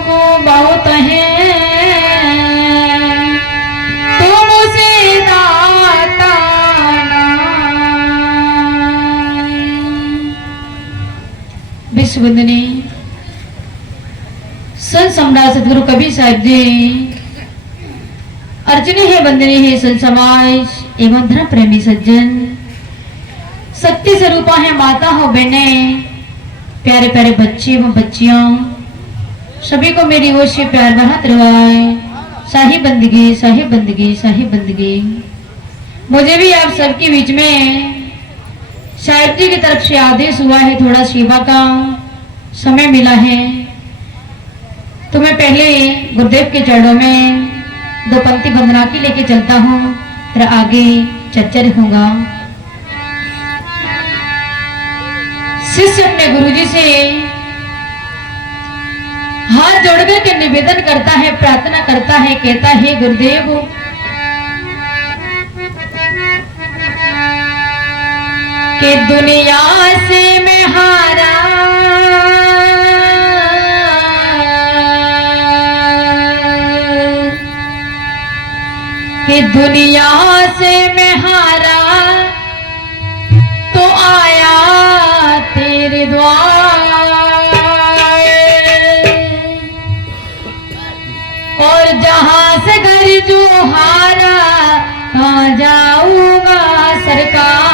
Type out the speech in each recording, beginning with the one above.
दुख बहुत है, तुमसे दाता विश्व वंदनीय संत सम्राट सदगुरु कबीर साहिब जी अर्चने है, वंदनीय है संत समाज एवं धर्म प्रेमी सज्जन, शक्ति स्वरूपा है माता हो बहने, प्यारे प्यारे बच्चे एवं बच्चियों, सभी को मेरी ओर से प्यार भरा दरबार, शाही बंदगी शाही बंदगी शाही बंदगी। मुझे भी आप सबके बीच में साहिब जी की तरफ से आदेश हुआ है, थोड़ा सेवा का समय मिला है, तो मैं पहले गुरुदेव के चरणों में दो पंक्ति वंदना की लेके चलता हूँ, फिर आगे चर्चा होगा। शिष्य अपने गुरुजी से हाथ जोड़कर के निवेदन करता है, प्रार्थना करता है, कहता है गुरुदेव कि दुनिया से मैं हारा, कि दुनिया से मैं हारा, तो आया तेरे द्वार, और जहां से घर जो हारा, कहाँ जाऊंगा सरकार।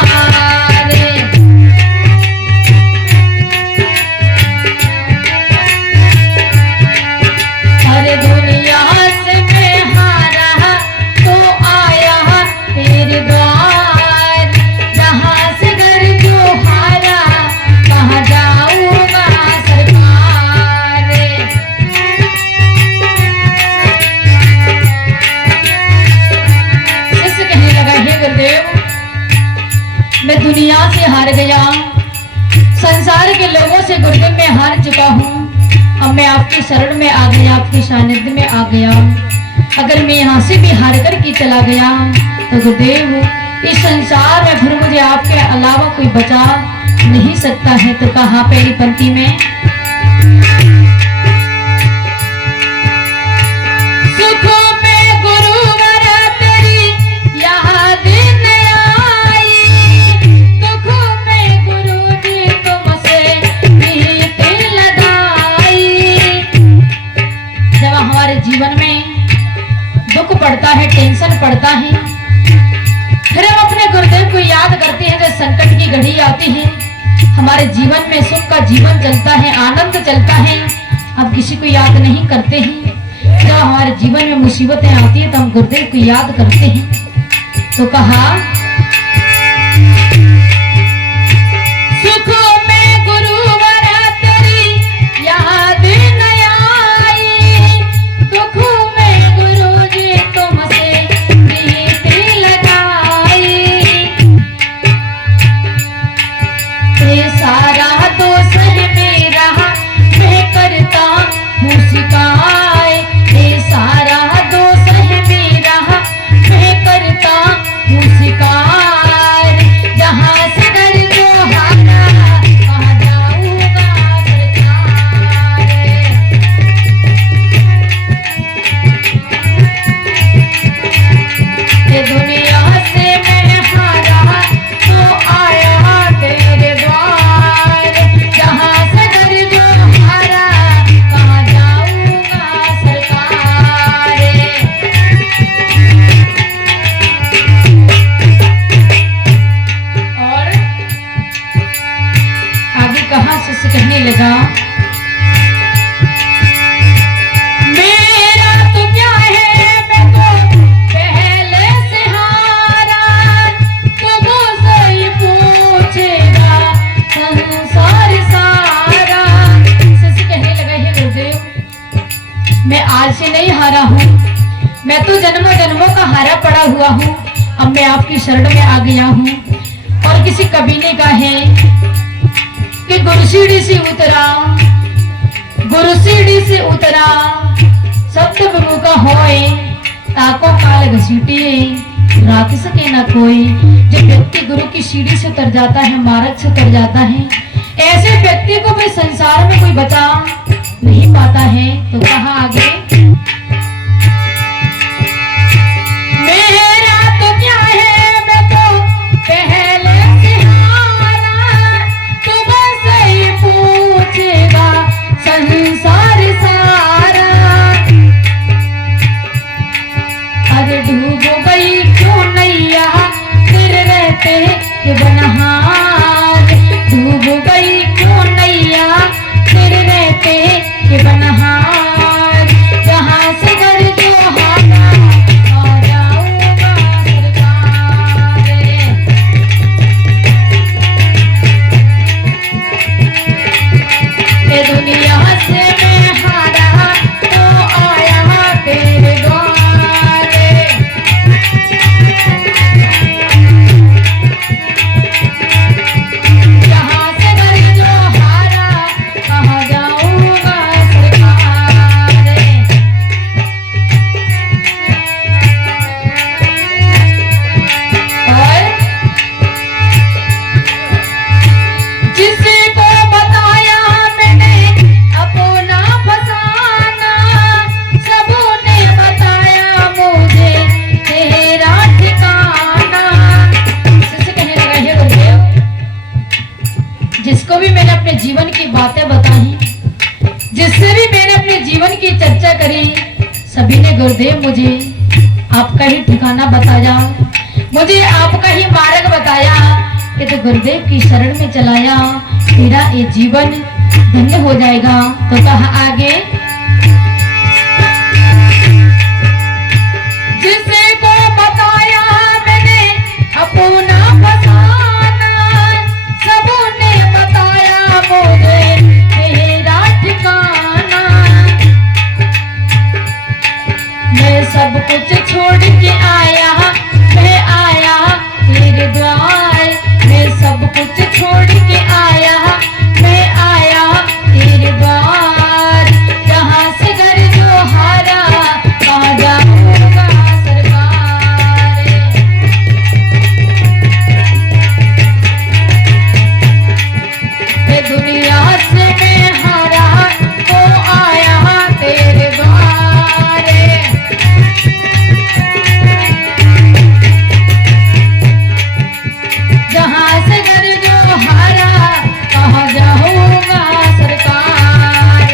अरे दुनिया से मैं हारा, तो आया तेरे द्वार, जहां से घर जो हारा, कहाँ जाऊंगा सरकार। शिष्य कहने लगा, हे गुरुदेव मैं दुनिया से हार गया, संसार के लोगों से गुरुदेव मैं हार चुका हूँ, अब मैं आपकी शरण में आ गया, आपके सानिध्य में आ गया। अगर मैं यहाँ से भी हार कर के चला गया तो गुरुदेव इस संसार में फिर मुझे आपके अलावा कोई बचा नहीं सकता है। तो कहा पहली पंक्ति में, सुखों में गुरुवर तेरी याद न आई, दुखों में गुरुजी तुमसे प्रीति लगाई। जब हमारे जीवन में दुख पड़ता है, टेंशन पड़ता है, फिर हम अपने गुरुदेव को याद करते हैं। जब संकट की घड़ी आती है, हमारे जीवन में सुख का जीवन चलता है, आनंद चलता है, हम किसी को याद नहीं करते हैं। जब हमारे जीवन में मुसीबतें आती है तो हम गुरुदेव को याद करते हैं। तो कहा, सुखों में गुरुवर तेरी याद न आई, दुखों में गुरुजी तुमसे प्रीति लगाई। ये सारा दोष है मेरा, मैं करता हूँ शिकायत, ये सारा दोष है मेरा, मैं करता हूँ शिकायत। जहाँ से घर जो हारा, कहाँ जाऊंगा सरकार। ये दुनिया से मैं हारा, तो आया तेरे द्वार, जहाँ से घर जो हारा, कहाँ जाऊंगा सरकार। और आगे कहा, शिष्य कहने लगा, मेरा तो क्या है, मैं तो पहले से हारा, तो मुझसे ही पूछेगा संसार सारा। शिष्य कहने लगा, हे गुरुदेव मैं आज से नहीं हारा हूँ, मैं तो जन्मों जन्मों का हारा पड़ा हुआ हूँ, अब मैं आपकी शरण में आ गया हूँ। और किसी कवि ने कहा है कि गुरु सीढ़ी से उतरा, गुरु सीढ़ी से उतरा, सत्य गुरु का होए, ताको काल घसीटिए, रात सके ना कोई। जब व्यक्ति गुरु की सीढ़ी से उतर जाता है, मार्ग से उतर जाता है, ऐसे व्यक्ति को भी संसार में कोई बचा नहीं पाता है तो कहा आगे, मेरा तो क्या है मैं तो पहले से हारा, तू बस ही पूछेगा संसार सारा। अरे डूब गई क्यों नैया फिर रहते के बनहार, डूब गई क्यों नैया फिर रहते के बनहार। जहाँ से घर जो हारा आ जाऊंगा सरकार। ये दुनिया से मैं हारा तो आया तेरे द्वार। जहाँ से घर जो हारा कहाँ जाऊंगा सरकार। और जिसको बताया मैंने अपना फसाना, सबने बताया मुझे तेरा ठिकाना। जिससे कहने लगा, हे गुरुदेव, जिसको भी मैंने अपने जीवन की बातें बताई, जिससे भी मैंने अपने जीवन की चर्चा करी, सभी ने गुरुदेव मुझे आपका ही ठिकाना बताया, मुझे आपका ही मार्ग बताया कि तो गुरुदेव की शरण में चलाया, तेरा ये जीवन धन्य हो जाएगा। तो कहा आगे, जिसको बताया मैंने अपना फसाना, सबने बताया मुझे तेरा ठिकाना। मैं सब कुछ छोड़ के आया, मैं आया तेरे द्वार। मैं सब कुछ छोड़ के आया, मैं आया तेरे द्वार। जहाँ से घर जो हारा कहाँ जाऊंगा सरकार। ये दुनिया से मैं हारा तो आया तेरे द्वार। जहाँ से घर जो हारा कहाँ जाऊंगा सरकार।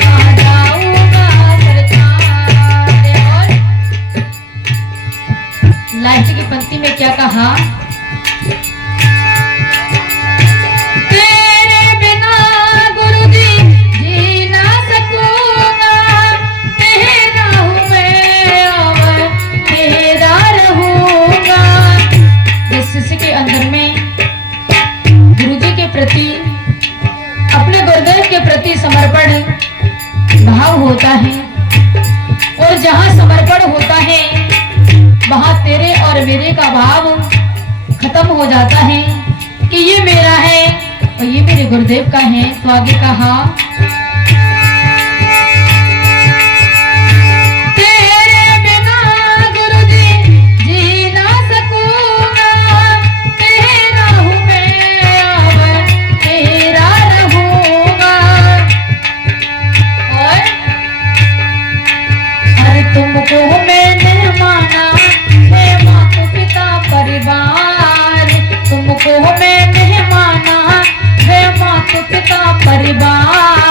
कहाँ जाऊंगा सरकार। और लास्ट की पंक्ति में क्या कहा, तेरे बिना गुरुजी जी ना सकूंगा, तेरा हूँ मैं और तेरा रहूंगा। जिस शिष्य के अंदर में गुरुजी के प्रति, अपने गुरुदेव के प्रति समर्पण भाव होता है, और जहाँ समर्पण होता है वहाँ तेरे और मेरे का भाव खत्म हो जाता है कि ये मेरा है और ये मेरे गुरुदेव का है। तो आगे कहा, तेरे बिना गुरुजी जी ना सकूंगा, तेरा हूँ मैं और तेरा रहूंगा। और अरे तुमको मैंने माना है माता पिता परिवार, तुमको मैंने माना है माता पिता परिवार।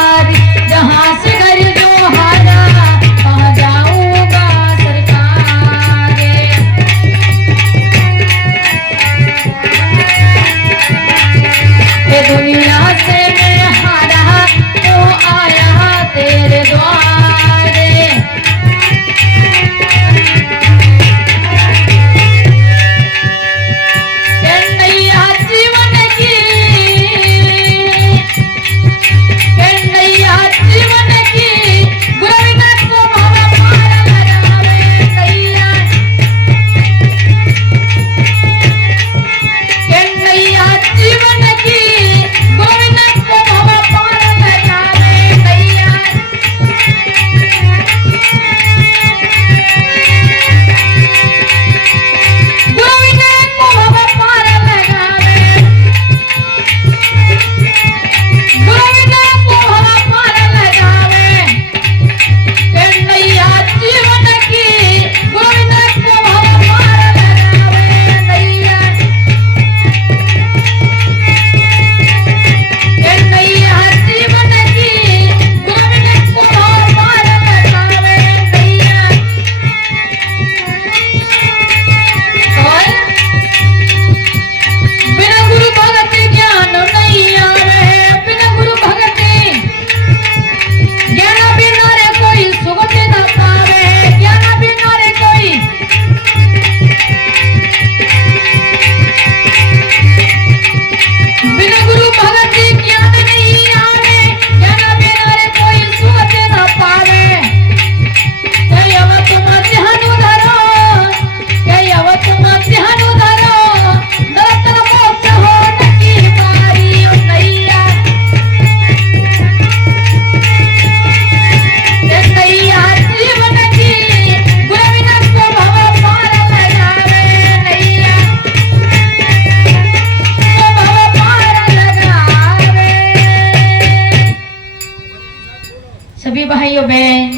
सभी भाइयों बहन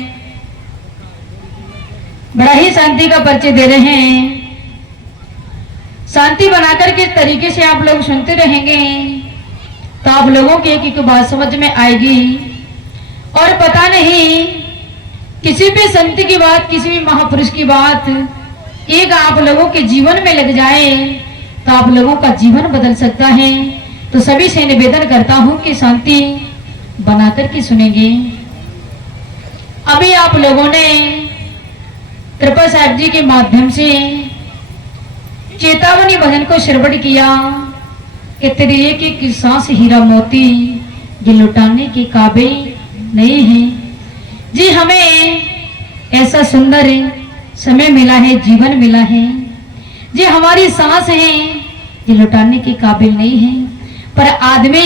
बड़ा ही शांति का परिचय दे रहे हैं। शांति बनाकर किस तरीके से आप लोग सुनते रहेंगे तो आप लोगों की एक बात समझ में आएगी। और पता नहीं किसी भी संत की बात, किसी भी महापुरुष की बात एक आप लोगों के जीवन में लग जाए तो आप लोगों का जीवन बदल सकता है। तो सभी से निवेदन करता हूं कि शांति बनाकर के सुनेंगे। अभी आप लोगों ने कृपा साहब जी के माध्यम से चेतावनी भजन को श्रवण किया कि तेरे एक एक सांस हीरा मोती ये लुटाने के काबिल नहीं है। जी हमें ऐसा सुंदर समय मिला है, जीवन मिला है। जी हमारी सांस है ये लुटाने के काबिल नहीं है, पर आदमी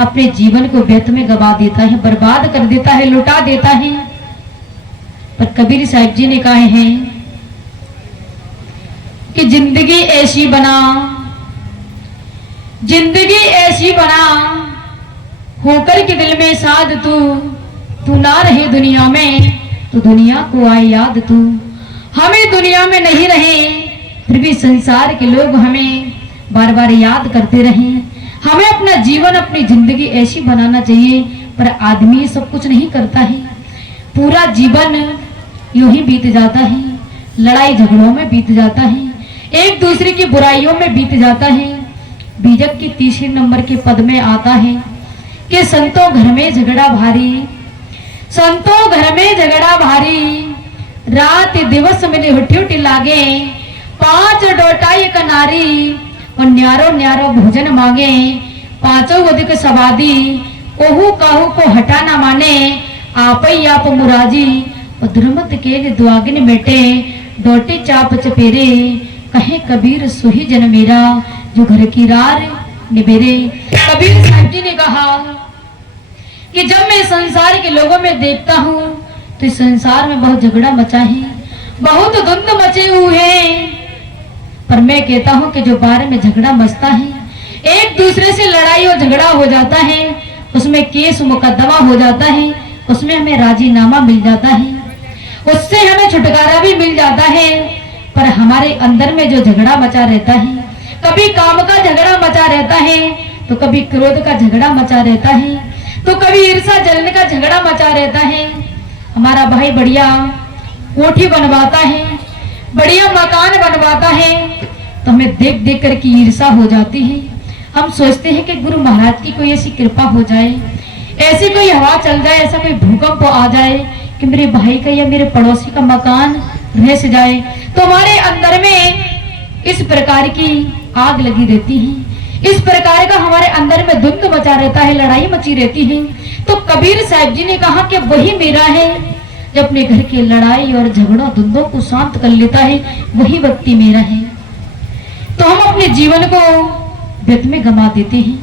अपने जीवन को व्यर्थ में गवा देता है, बर्बाद कर देता है, लुटा देता है। पर कबीर साहब जी ने कहे हैं कि जिंदगी ऐसी बना, जिंदगी ऐसी बना होकर के दिल में साध तू ना रहे दुनिया में तो दुनिया को आए याद तू। हमें दुनिया में नहीं रहे फिर भी संसार के लोग हमें बार बार याद करते रहे। हमें अपना जीवन, अपनी जिंदगी ऐसी बनाना चाहिए। पर आदमी सब कुछ नहीं करता है, पूरा जीवन यूं ही बीत जाता है, लड़ाई झगड़ों में बीत जाता है, एक दूसरे की बुराइयों में बीत जाता है। बीजक की तीसरे नंबर के पद में आता है कि संतों घर में झगड़ा भारी, संतों घर में झगड़ा भारी, रात दिवस मिले हुटी हुटी लागे, 5 डोटा एक नारी और न्यारो न्यारो भोजन मांगे, 5 अधिक सवादी ओहू काहू को हटा ना माने, आप ही आप मुराजी और दुर्मत के दुआगिन बेटे डोटे चाप चपेरे, कहे कबीर सुही जन मेरा जो घर की रार निबेरे। कबीर साहब जी ने कहा कि जब मैं संसार के लोगों में देखता हूँ तो इस संसार में बहुत झगड़ा मचा है, बहुत धुंध मचे हुए हैं। पर मैं कहता हूँ कि जो बारे में झगड़ा मचता है, एक दूसरे से लड़ाई और झगड़ा हो जाता है, उसमें केस मुकदमा हो जाता है, उसमें हमें राजीनामा मिल जाता है, उससे हमें छुटकारा भी मिल जाता है। पर हमारे अंदर में जो झगड़ा मचा रहता है, कभी काम का झगड़ा मचा रहता है तो कभी क्रोध का झगड़ा मचा रहता है, तो कभी ईर्ष्या जलन का झगड़ा मचा रहता है। हमारा भाई बढ़िया कोठी बनवाता है, बढ़िया मकान बनवाता है तो हमें देख देख कर की ईर्ष्या हो जाती है। हम सोचते हैं कि गुरु महाराज की कोई ऐसी कृपा हो जाए, ऐसी कोई हवा चल जाए, ऐसा कोई भूकंप आ जाए कि मेरे भाई का या मेरे पड़ोसी का मकान धंस जाए। तो हमारे अंदर में इस प्रकार की आग लगी रहती है, इस प्रकार का हमारे अंदर में धुंध मचा रहता है, लड़ाई मची रहती है। तो कबीर साहब जी ने कहा कि वही मेरा है जो अपने घर की लड़ाई और झगड़ों धुंधों को शांत कर लेता है, वही व्यक्ति मेरा है। तो हम अपने जीवन को व्यर्थ में गंवा देते हैं,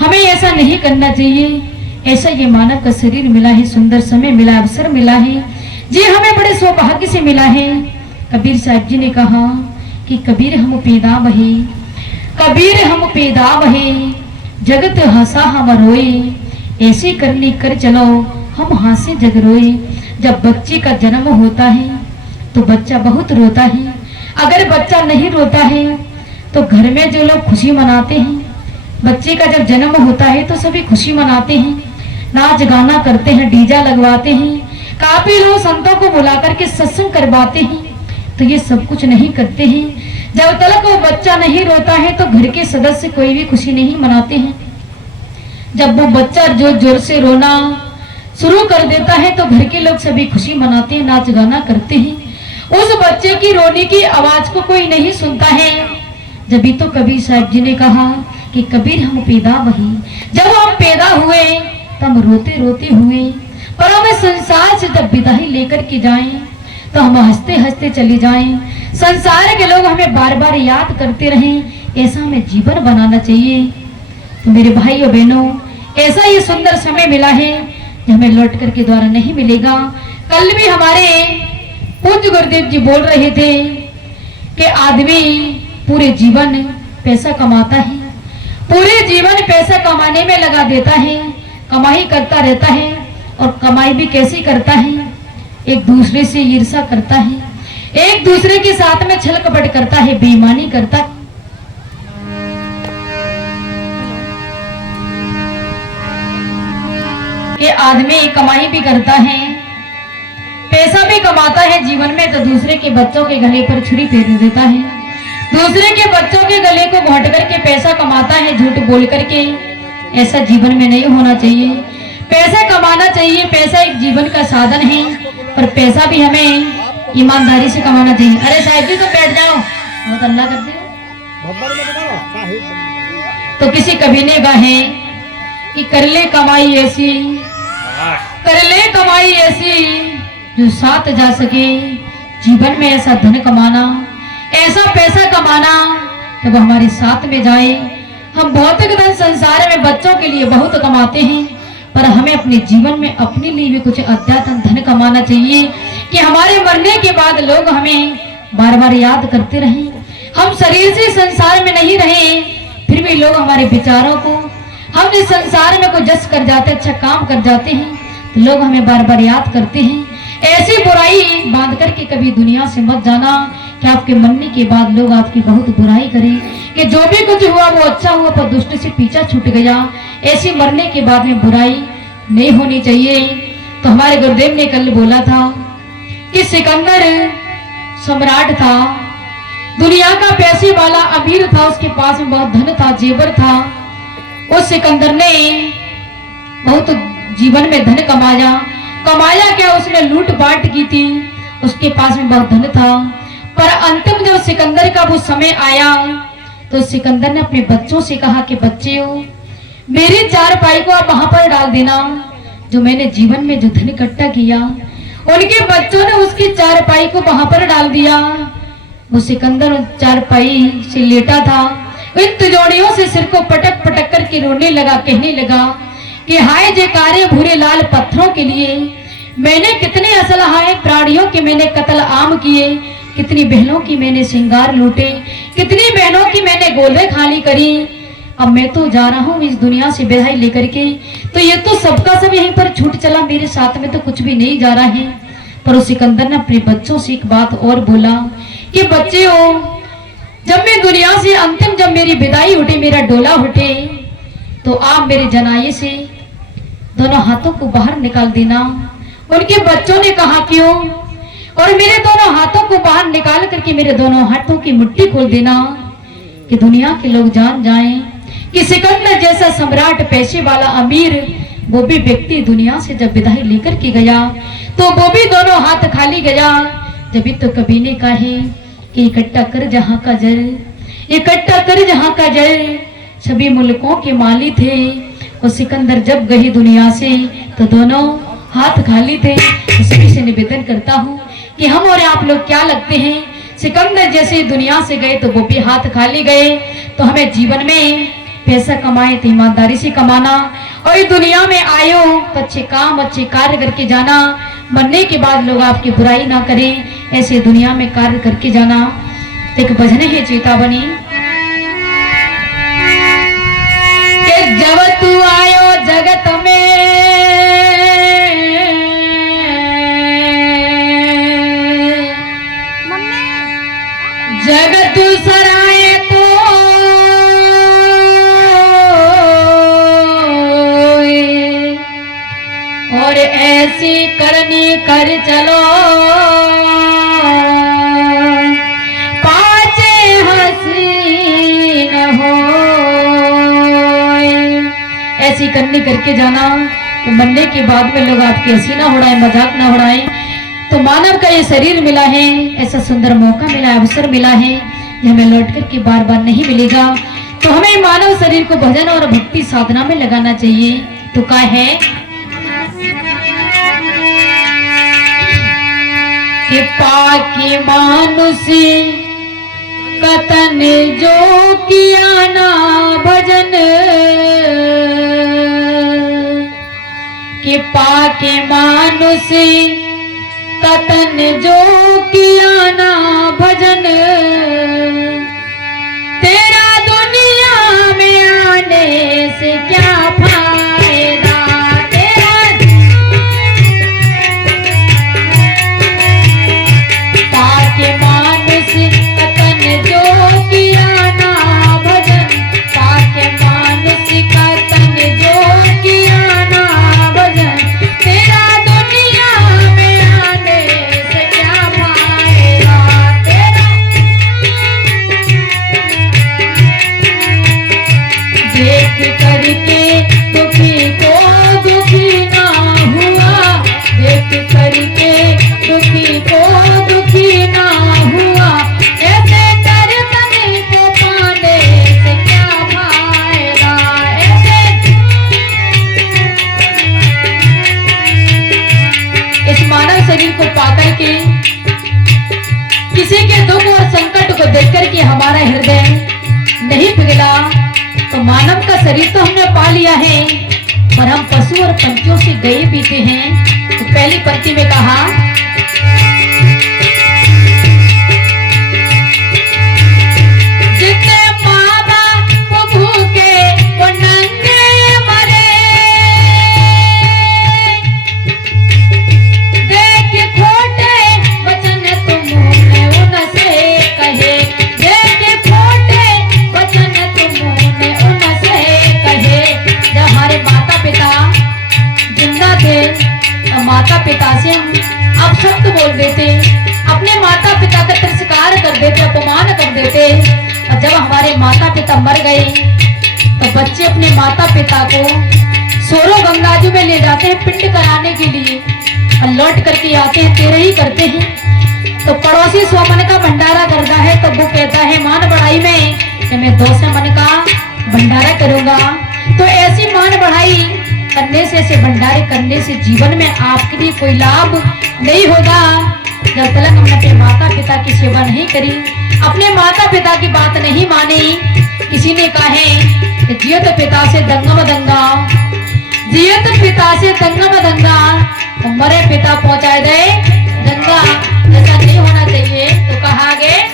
हमें ऐसा नहीं करना चाहिए। ऐसा ये मानव का शरीर मिला है, सुंदर समय मिला, अवसर मिला है, जी हमें बड़े सौभाग्य से मिला है। कबीर साहब जी ने कहा कि कबीर हम पैदा वही, कबीर हम पैदा वही, जगत हंसा हम रोए, ऐसे करनी कर चलो हम हंसे जग रोए। जब बच्चे का जन्म होता है तो बच्चा बहुत रोता है, अगर बच्चा नहीं रोता है तो घर में जो लोग खुशी मनाते हैं, बच्चे का जब जन्म होता है तो सभी खुशी मनाते हैं, नाच गाना करते हैं, डीजा लगवाते हैं, काफी लोग संतों को बुलाकर के सत्संग करवाते हैं। तो ये सब कुछ नहीं करते हैं। जब तक वो बच्चा नहीं रोता है तो घर के सदस्य कोई भी खुशी नहीं मनाते हैं। जब वो बच्चा जो जोर से रोना शुरू कर देता है तो घर के लोग सभी खुशी मनाते हैं, नाच गाना करते हैं। उस बच्चे की रोने की आवाज को कोई नहीं सुनता है। जब भी तो कबीर साहब जी ने कहा कि कबीर हम पैदा वही, जब हम पैदा हुए तब रोते रोते हुए, पर हमें संसार से जब विदाई लेकर के जाएं तो हम हंसते हंसते चले जाएं, संसार के लोग हमें बार बार याद करते रहें। ऐसा हमें जीवन बनाना चाहिए। तो मेरे भाई और बहनों, ऐसा ये सुंदर समय मिला है जो हमें लौट करके द्वारा नहीं मिलेगा। कल भी हमारे पूज्य गुरुदेव जी बोल रहे थे कि आदमी पूरे जीवन पैसा कमाता है, पूरे जीवन पैसा कमाने में लगा देता है, कमाई करता रहता है, और कमाई भी कैसी करता है, एक दूसरे से ईर्ष्या करता है, एक दूसरे के साथ में छल कपट करता है, बेईमानी करता है। कि आदमी कमाई भी करता है, पैसा भी कमाता है जीवन में, तो दूसरे के बच्चों के गले पर छुरी फेर देता है, दूसरे के बच्चों के गले को घोंट करके पैसा कमाता है झूठ बोल करके। ऐसा जीवन में नहीं होना चाहिए। पैसा कमाना चाहिए, पैसा एक जीवन का साधन है, पर पैसा भी हमें ईमानदारी से कमाना चाहिए। अरे साहिब जी तो बैठ जाओ, बहुत अल्लाह करते हो। तो किसी कवि ने कहा है कि कर ले कमाई ऐसी, कर ले कमाई ऐसी जो साथ जा सके। जीवन में ऐसा धन कमाना, ऐसा पैसा कमाना कि वो हमारे साथ में जाए। हम भौतिक धन संसार में बच्चों के लिए बहुत कमाते हैं, पर हमें अपने जीवन में अपने लिए भी कुछ अध्यात्म धन कमाना चाहिए कि हमारे मरने के बाद लोग हमें बार बार याद करते रहें। हम शरीर से संसार में नहीं रहे, फिर भी लोग हमारे विचारों को, हम इस संसार में कोई जस कर जाते, अच्छा काम कर जाते हैं, तो लोग हमें बार बार याद करते हैं। ऐसी बुराई बांध करके कभी दुनिया से मत जाना कि आपके मरने के बाद लोग आपकी बहुत बुराई करें कि जो भी कुछ हुआ वो अच्छा हुआ, पर दुष्ट से पीछा छूट गया। ऐसी मरने के बाद में बुराई नहीं होनी चाहिए। तो हमारे गुरुदेव ने कल बोला था कि सिकंदर सम्राट था, दुनिया का पैसे वाला अमीर था, उसके पास में बहुत धन था, जेवर था। उस सिकंदर ने बहुत जीवन में धन कमाया। कमाया क्या, उसने लूट पाट की थी, उसके पास में बहुत धन था। पर अंतिम जब सिकंदर का वो समय आया तो सिकंदर ने अपने बच्चों से कहा कि बच्चों, मेरी चारपाई को आप वहां पर डाल देना, जो मैंने जीवन में जो धन इकट्ठा किया। उनके बच्चों ने उसकी चारपाई को वहां पर डाल दिया। वो सिकंदर चारपाई से लेटा था, इन तिजोड़ियों से सिर को पटक पटक करके रोने लगा, कहने लगा कि हाय जयकारे भूरे लाल पत्थरों के लिए, मैंने कितने असलहाए प्राणियों के मैंने कत्ल आम किए, कितनी बहनों की मैंने श्रृंगार लूटे, कितनी बहनों की मैंने गोले खाली करी। अब मैं तो जा रहा हूँ इस दुनिया से विदाई लेकर के, तो ये तो सबका सब यहीं पर छूट चला, मेरे साथ में तो कुछ भी नहीं जा रहा है। पर उस सिकंदर ने अपने बच्चों से एक बात और बोला कि बच्चे हो, जब मैं दुनिया से अंतिम जब मेरी विदाई उठे, मेरा डोला उठे, तो आप मेरे जनाये से दोनों हाथों को बाहर निकाल देना। उनके बच्चों ने कहा क्यों? और मेरे दोनों हाथों को बाहर निकाल करके मेरे दोनों हाथों की मुट्ठी खोल देना कि दुनिया के लोग जान जाएं कि सिकंदर जैसा सम्राट, पैसे वाला अमीर, वो भी व्यक्ति दुनिया से जब विदाई लेकर के गया तो वो भी दोनों हाथ खाली गया। जब तो कवि ने कहे कि इकट्ठा कर जहां का जल, इकट्ठा कर जहां का जल, सभी मुल्कों के माली थे। और सिकंदर जब गई दुनिया से तो दोनों हाथ खाली थे। सभी से निवेदन करता हूँ कि हम और आप लोग क्या लगते हैं, सिकंदर जैसे दुनिया से गए तो वो भी हाथ खाली गए। तो हमें जीवन में पैसा कमाए तो ईमानदारी से कमाना, और इस दुनिया में आयो तो अच्छे काम, अच्छे कार्य करके जाना। मरने के बाद लोग आपकी बुराई ना करें, ऐसे दुनिया में कार्य करके जाना। एक भजन है चेतावनी कि जब तू आयो जगत में, जगत सराय तो और ऐसी करनी कर चलो, पाचे हसीन हो। ऐसी करनी करके जाना तो मरने के बाद में लोग आपकी हंसी ना उड़ाए, मजाक ना उड़ाए। तो मानव का ये शरीर मिला है, ऐसा सुंदर मौका मिला है, अवसर मिला है, ये हमें लौट करके बार बार नहीं मिलेगा। तो हमें मानव शरीर को भजन और भक्ति साधना में लगाना चाहिए। तो क्या है कि पाकी मानुषी कतन जो किया ना भजन, कि पाके मानुषी कतन जो किया ना भजन, तेरा दुनिया में आने से क्या फायदा, तेरा देखकर कि हमारा हृदय नहीं पिघला, तो मानव का शरीर तो हमने पा लिया है, पर हम पशु और पंछियों से गए बीते हैं। तो पहली पंक्ति में कहा, जितने माँ बाप भूखे वो नंगे मरे, देख खोटे वचन तुम मुँह उनसे कहे, देख खोटे वचन तुम मुँह उनसे कहे। जब हमारे माता पिता जिंदा थे तो माता पिता से हम अपशब्द बोल देते, अपने माता पिता का तिरस्कार कर देते, अपमान कर देते। और जब हमारे माता पिता मर गए तो बच्चे अपने माता पिता को सोरो गंगा जी में ले जाते हैं पिंड कराने के लिए, और लौट करके आते हैं तेरे ही करते हैं। तो पड़ोसी 100 मन का भंडारा करता है, तो वो कहता है मान बढ़ाई में कि मैं 200 मन का भंडारा करूंगा। तो ऐसी मान बढ़ाई करने से, ऐसे भंडारे करने से जीवन में आपके लिए कोई लाभ नहीं होगा जब तक हमने अपने माता पिता की सेवा नहीं करी, अपने माता पिता की बात नहीं मानी। किसी ने कहा है कि जियत पिता से दंगा दंगा, जियत पिता से दंगा दंगा, तो मरे पिता पहुंचाए दे गंगा। ऐसा नहीं होना चाहिए। तो कहा गया,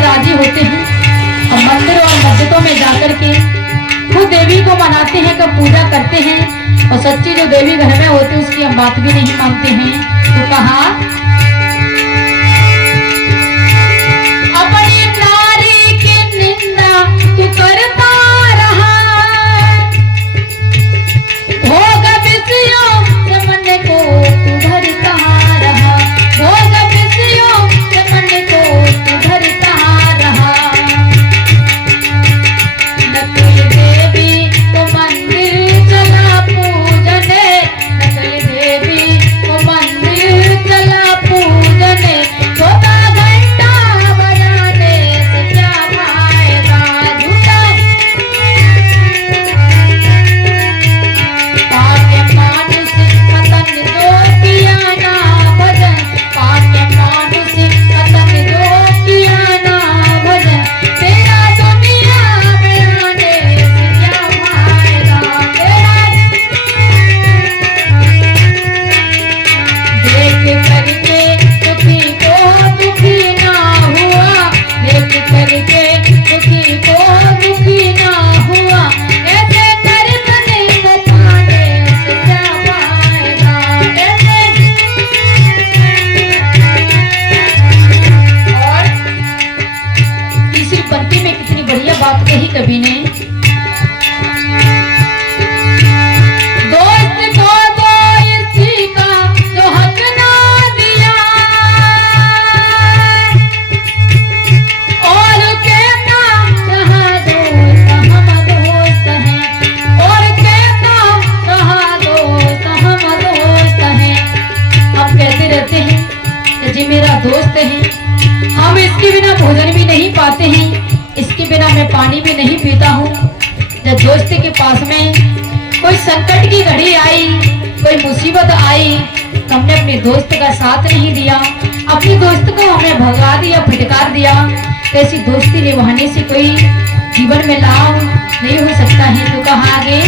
राजी होते हैं और मंदिर और मस्जिदों में जाकर के खुद देवी को मनाते हैं, कब पूजा करते हैं, और सच्ची जो देवी घर में होती है उसकी हम बात भी नहीं मानते हैं। तो कहा, अपनी नारी की निंदा तू करता रहा, भोग विषयों से मन को तू भरता रहा, भोग विषयों से मन को तू भरता रहा। नकल देवी को मंदिर चला पूजने, नकल देवी को मंदिर चला पूजने, पानी भी नहीं पीता हूँ। जब दोस्त के पास में कोई संकट की घड़ी आई, कोई मुसीबत आई, तो हमने अपने दोस्त का साथ नहीं दिया, अपनी दोस्त को हमने भगा दिया, फटकार दिया। तो ऐसी दोस्ती निभाने से कोई जीवन में लाभ नहीं हो सकता है। तो कहा आगे